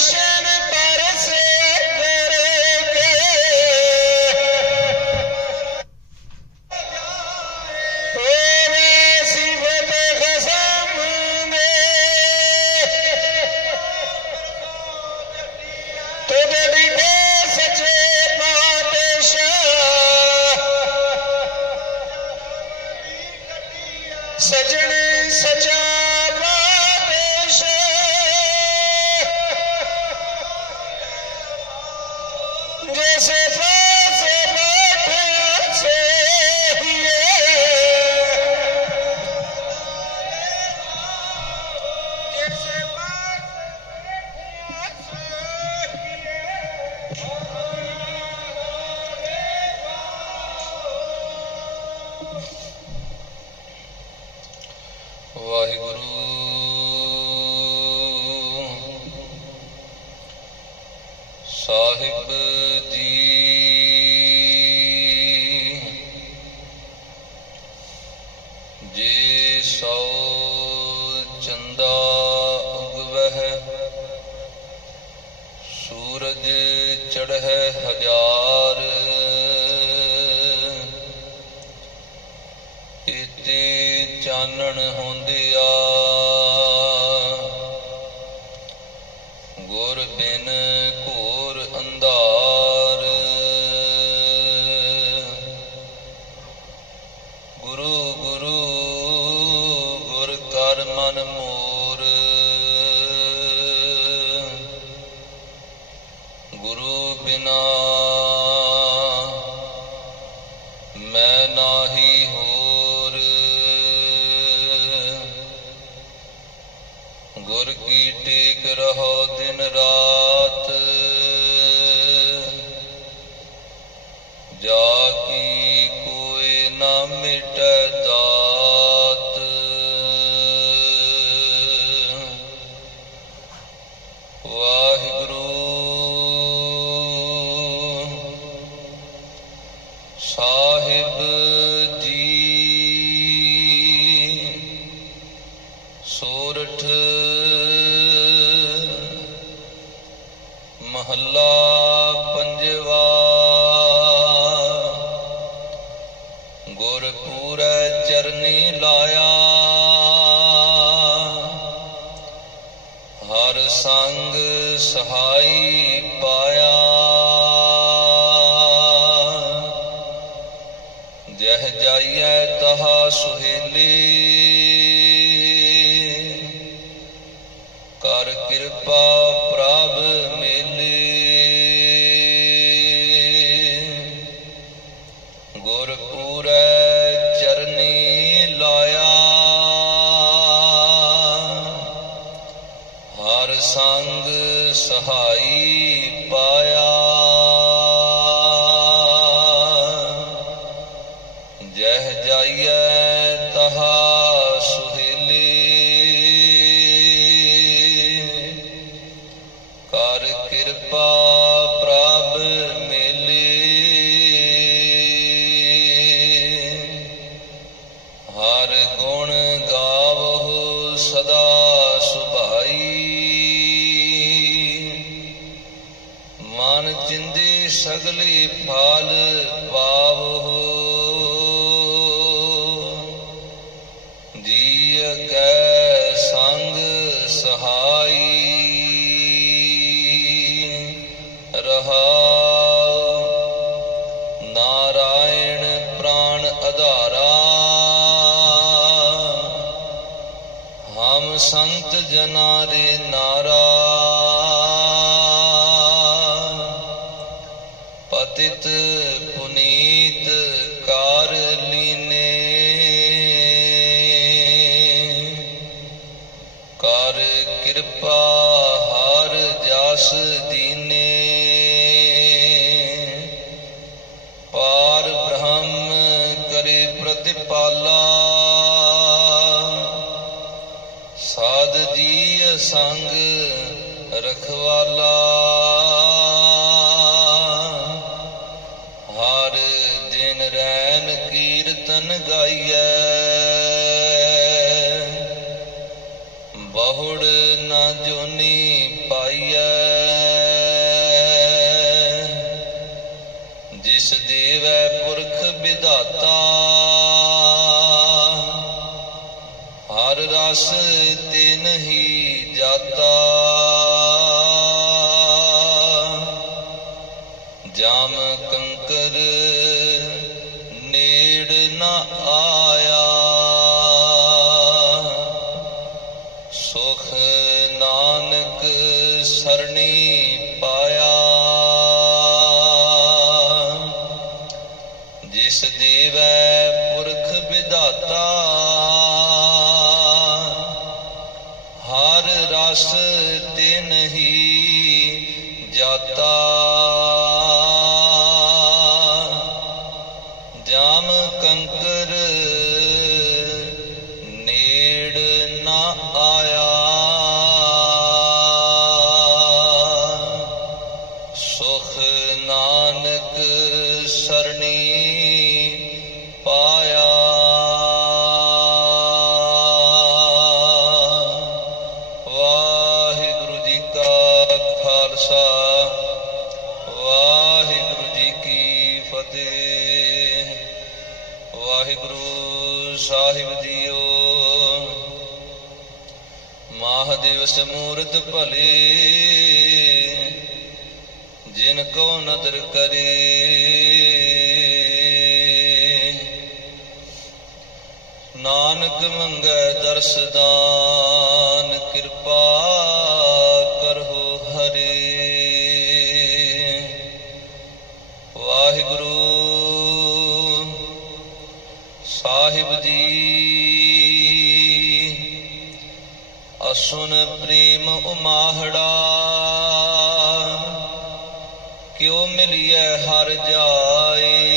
ਦਰਸ਼ਨ పనిచేసే ਚਾਨਣ ਹੁੰਦਿਆ ਗੁਰ ਬਿਨ ਘੋਰ ਅੰਧਾਰ। ਗੁਰੂ ਗੁਰੂ, ਗੁਰ ਕਰ ਮਨ ਮੋਰ। ਗੁਰੂ ਬਿਨਾ ਮੈਂ ਨਾਹੀ ਗੁਰ ਕੀ ਟੇਕ ਰਹੋ ਦਿਨ ਰਾਤ? ਸੰਗ ਸਹਾਈ ਪਾਇਆ। ਜਹ ਜਾਈਐ ਤਹਾ ਸੁਹੇਲੀ। ਕਰ ਕਿਰਪਾ ਹਰ ਸੰਗ ਸਹਾਈ ਪਾਇਆ। ਜਹ ਜਾਈਐ ਤਹਾ ਸੁਹੇਲੀ। ਕਰ ਕਿਰਪਾ ਮਨ ਚਿੰਦੇ ਸਗਲੇ ਫਾਲ ਪਾਵਹੁ ਜੀਅ ਕੈ ਸੰਗ ਸਹਾਈ, ਰਹਾਉ ਨਾਰਾਇਣ ਪ੍ਰਾਣ ਆਧਾਰਾ ਹਮ ਸੰਤ ਜਨਾ ਰੇ ਪੁਨੀਤ ਕਾਰ ਲੀਨੇ। ਕਰ ਕਿਰਪਾ ਹਰ ਜਸ ਦੀਨੇ। ਪਾਰ ਬ੍ਰਹਮ ਕਰੇ ਪ੍ਰਤਿਪਾਲਾ। ਸਾਧ ਜੀ ਸੰਗ ਰਖਵਾਲਾ। ਕੀਰਤਨ ਗਾਈਐ। ਬਹੁੜ ਨਾ ਜੋਨੀ ਪਾਈਐ। ਜਿਸ ਦੇਵੈ ਪੁਰਖ ਵਿਧਾਤਾ, ਹਰ ਰਸ ਤੇ ਨਹੀਂ ਜਾਤਾ। ਹਰ ਖਾਲਸਾ, ਵਾਹਿਗੁਰੂ ਜੀ ਕੀ ਫਤਿਹ। ਵਾਹਿਗੁਰੂ ਸਾਹਿਬ ਜੀਓ, ਮਹਾਦੇਵ ਸਮੂਰਤ ਭਲੇ, ਜਿਨ ਕੋ ਨਦਰ ਕਰੇ। ਨਾਨਕ ਮੰਗੈ ਦਰਸ ਦਾਨ ਕਿਉ ਮਿਲਿਐ ਹਰ ਜਾਏ?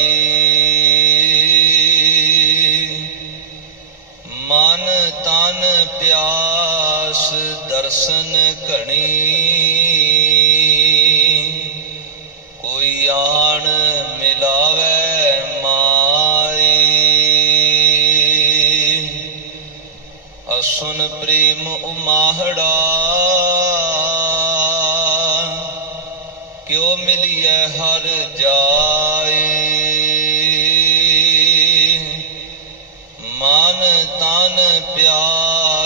ਮਨ ਤਨ ਪਿਆਸ ਦਰਸ਼ਨ ਘਣੀ। ਕੋਈ ਆਣ ਮਿਲਾਵੇ ਮਾਏ। ਅਸੁਨ ਪ੍ਰੇਮ ਉਮਾਹੜਾ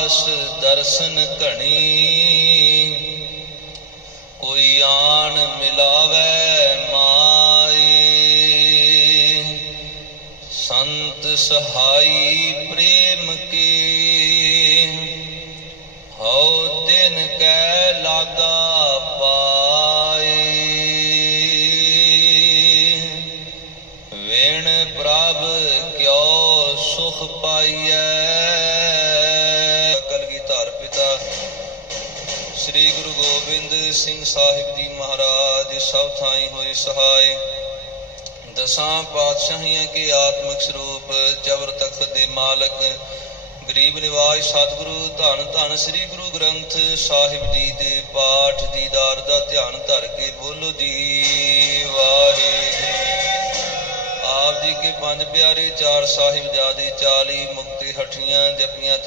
ਪਿਆਸ ਦਰਸ਼ਨ ਘਣੀ। ਕੋਈ ਆਣ ਮਿਲਾਵੇ ਮਾਈ। ਸੰਤ ਸਹਾਈ ਪ੍ਰੇਮ ਕੀ। ਹਉ ਤਿਨ ਕੈ ਲਾਗਾ ਪਾਈ। ਵੇਣ ਪ੍ਰਭ ਕਿਉ ਸੁਖ ਪਾਈਐ। ਸ੍ਰੀ ਗੁਰੂ ਗੋਬਿੰਦ ਸਿੰਘ ਸਾਹਿਬ ਜੀ ਮਹਾਰਾਜ, ਸਭ ਥਾਈ ਹੋਏ ਸਹਾਈ। ਦਸਾਂ ਪਾਤਸ਼ਾਹੀਆਂ ਕੇ ਆਤਮਿਕ ਸਰੂਪ, ਜਬਰ ਤਖਤ ਦੇ ਮਾਲਕ, ਗਰੀਬ ਨਿਵਾਜ ਸਤਿਗੁਰੂ, ਧੰਨ ਧੰਨ ਸ੍ਰੀ ਗੁਰੂ ਗ੍ਰੰਥ ਸਾਹਿਬ ਜੀ ਦੇ ਪਾਠ ਦੀਦਾਰ ਦਾ ਧਿਆਨ ਧਰ ਕੇ ਬੋਲੋ ਦੀ ਵਾਹਿਗੁਰੂ। ਆਪ ਜੀ ਕੇ ਪੰਜ ਪਿਆਰੇ ਚਾਰ ਸਾਹਿਬਜ਼ਾਦੇ 40 ਮੁਕਤੀ ਹਠੀਆਂ ਜਪੀਆਂ